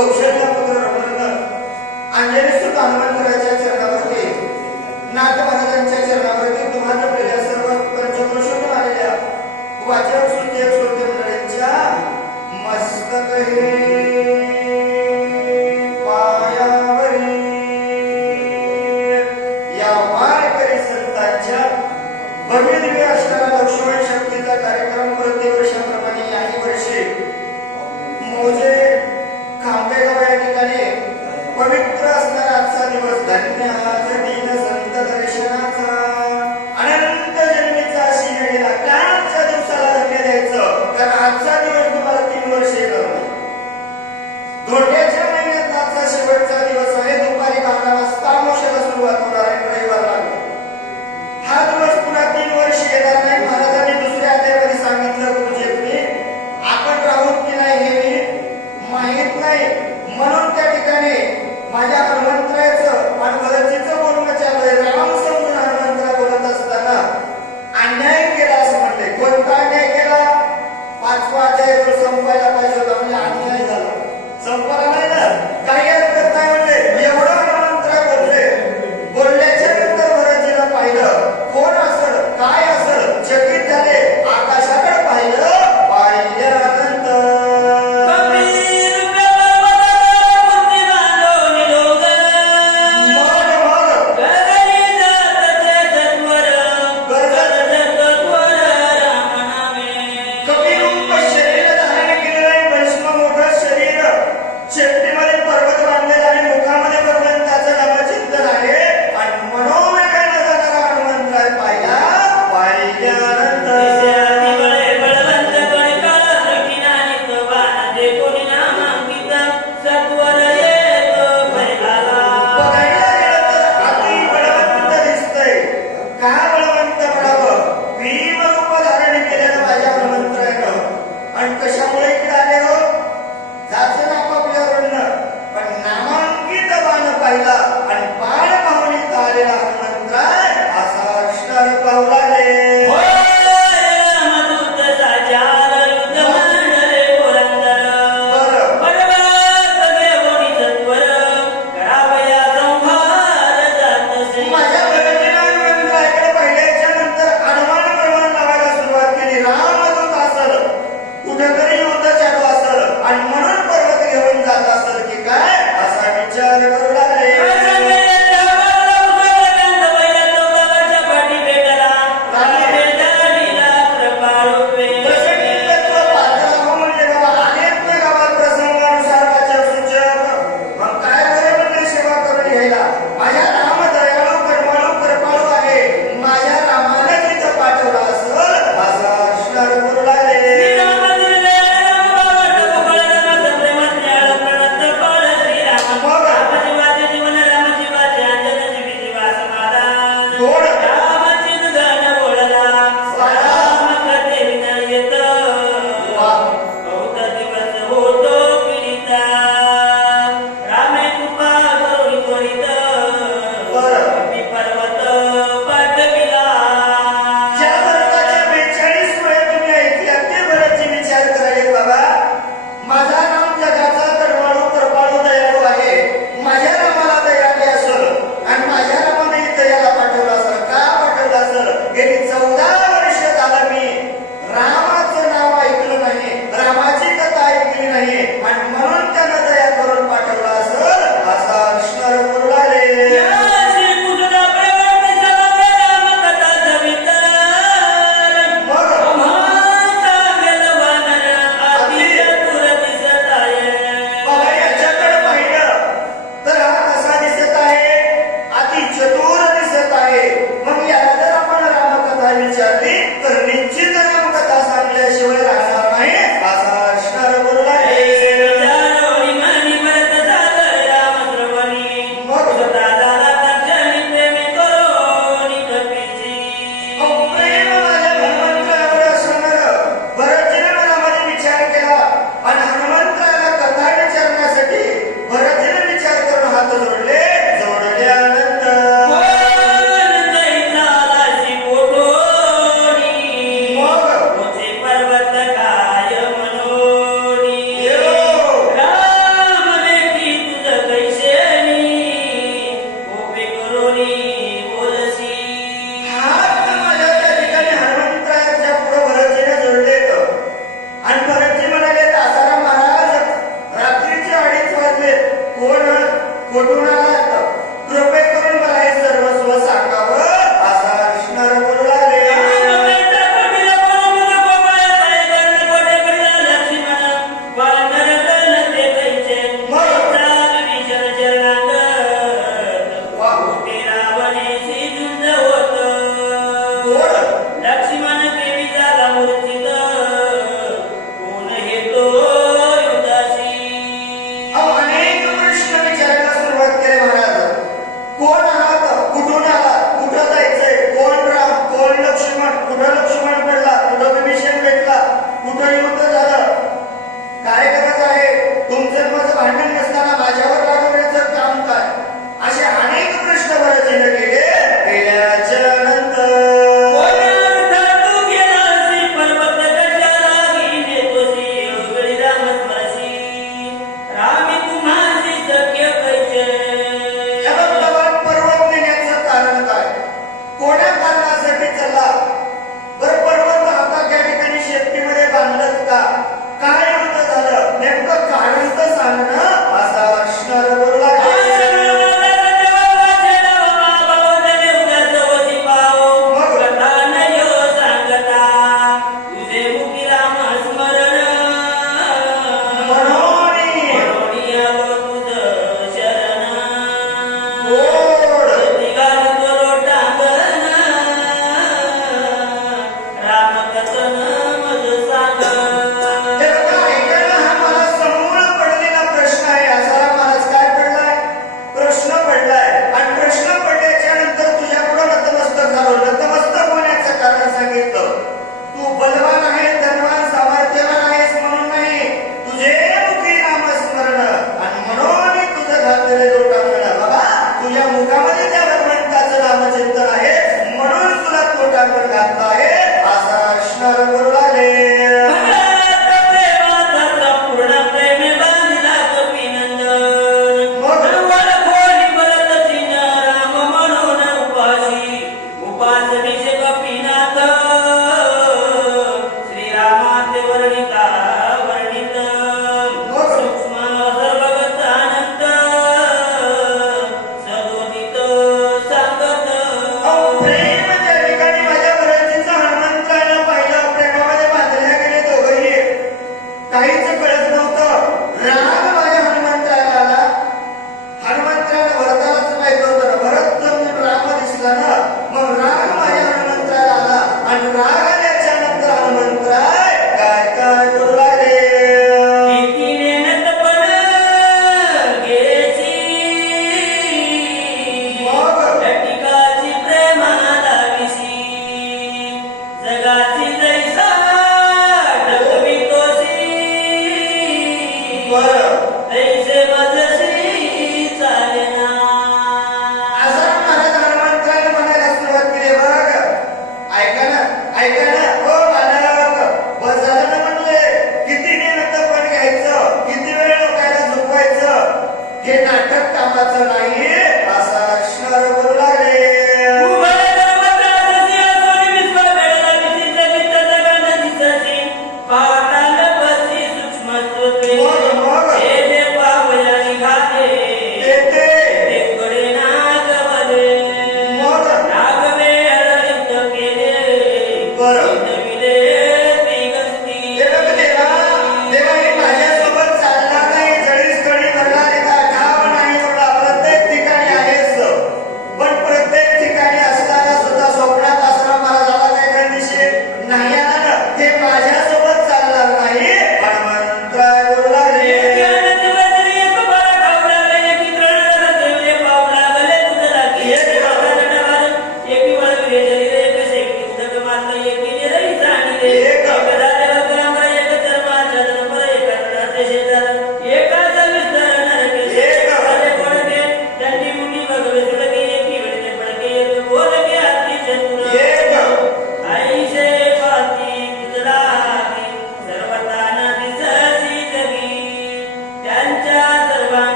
कौशल्यापुत्र रघुनंदन अंजनी सुत हनुमंतराच्या चरणावरती नाथ महाराजांच्या चरणावरती तुम्हाला प्रिय सर्व पंचपुरुषोत्तम आलेल्या वाचक श्रोते मंडळींच्या मस्तक पायावरी या वारकरी संतांच्या भव्य दिव्य असणारा लक्ष्मण शक्तीचा कार्यक्रम प्रतिवर्षाप्रमाणे याही वर्षी मोजे खांबेगाव या ठिकाणी पवित्र असणारा आजचा दिवस धन्य आज दिन संत दर्शनाचा अनंत जन्मीचा अशी वेळेला का आजच्या दिवसाला धन्य द्यायचं कारण आजचा दिवस तुम्हाला 3 वर्ष येणार नाही. धोंड्याच्या महिन्यात आजचा शेवटचा दिवस आहे. दुपारी 12 वाजता अमावस्येला सुरुवात होणार आहे. रविवारला हा दिवस पुन्हा 3 वर्ष येणार नाही. महाराजांनी दुसऱ्या अध्यायामध्ये सांगितलं गुरुजींनी आपण राहू की नाही हे माहित नाही म्हणून त्या ठिकाणी माझ्या हनुमंतराचं आणि भरतीचं बोलणं चालू आहे. राम समजून हनुमंतरा बोलत असताना अन्याय केला असं म्हटले. कोणता अन्याय केला? 5वा अध्याय जो संपायला पाहिजे होता म्हणजे अन्याय झाला. संपायला नाही ना काही हरकत नाही म्हणजे एवढं हनुमंतरा बोलल्याच्या नंतर भरतीला पाहिलं कोण असेल काय असेल चकित झाले. आकाशाकडे पाहिलं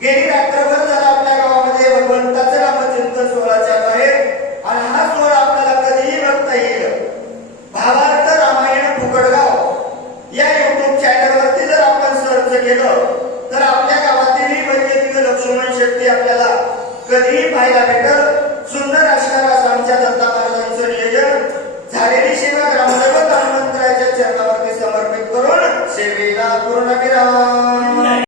गेली रात्रभर झाला आपल्या गावामध्ये भगवंताचं पाहायला भेटल. सुंदर असणार असं आमच्या दत्ता महाराजांचं नियोजन. झालेली सेवा ग्रामदैवत हनुमंतरायाच्या चरणावरती समर्पित करून सेवेला पूर्ण विराम.